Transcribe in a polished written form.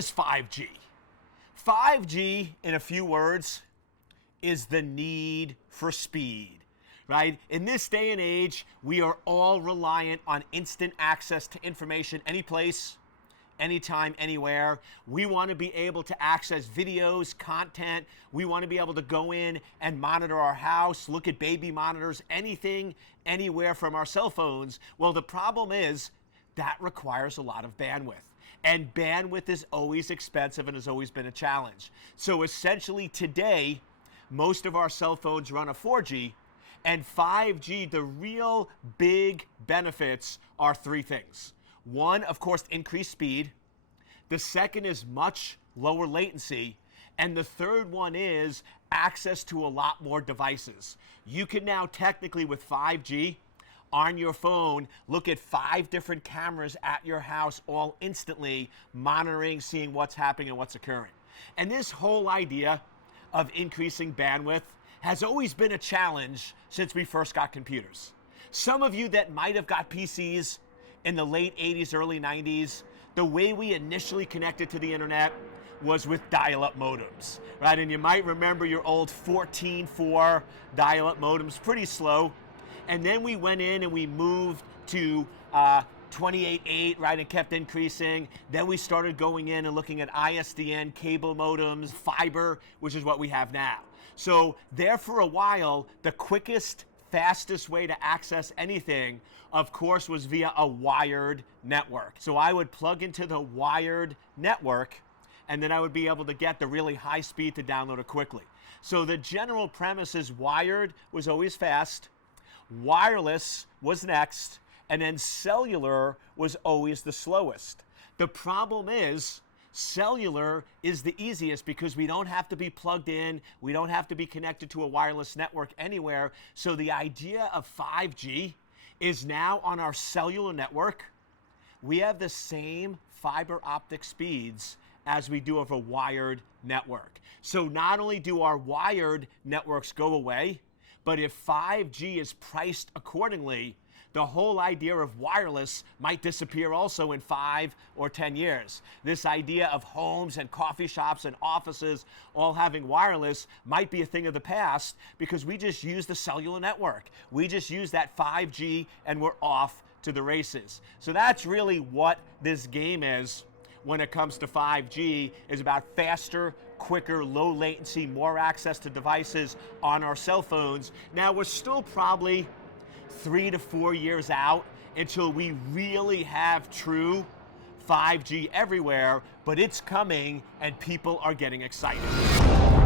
is 5G? 5G, in a few words, is the need for speed, right? In this day and age, we are all reliant on instant access to information anyplace, anytime, anywhere. We want to be able to access videos, content. We want to be able to go in and monitor our house, look at baby monitors, anything, anywhere from our cell phones. Well, the problem is that requires a lot of bandwidth. And bandwidth is always expensive and has always been a challenge. So essentially today, most of our cell phones run a 4G, and 5G, the real big benefits are three things. One, of course, increased speed. The second is much lower latency. And the third one is access to a lot more devices. You can now technically, with 5G, on your phone, look at 5 different cameras at your house all instantly, monitoring, seeing what's happening and what's occurring. And this whole idea of increasing bandwidth has always been a challenge since we first got computers. Some of you that might have got PCs in the late 80s, early 90s, the way we initially connected to the internet was with dial-up modems, right? And you might remember your old 14.4 dial-up modems, pretty slow. And then we went in and we moved to 28.8, right, and kept increasing. Then we started going in and looking at ISDN cable modems, fiber, which is what we have now. So there for a while, the quickest, fastest way to access anything, of course, was via a wired network. So I would plug into the wired network, and then I would be able to get the really high speed to download it quickly. So the general premise is wired was always fast, wireless was next, and then cellular was always the slowest. The problem is, cellular is the easiest because we don't have to be plugged in, we don't have to be connected to a wireless network anywhere. So the idea of 5G is now on our cellular network. We have the same fiber optic speeds as we do of a wired network. So not only do our wired networks go away, but if 5G is priced accordingly, the whole idea of wireless might disappear also in 5 or 10 years. This idea of homes and coffee shops and offices all having wireless might be a thing of the past because we just use the cellular network. We just use that 5G and we're off to the races. So that's really what this game is when it comes to 5G, is about faster, quicker, low latency, more access to devices on our cell phones. Now we're still probably 3 to 4 years out until we really have true 5G everywhere, but it's coming and people are getting excited.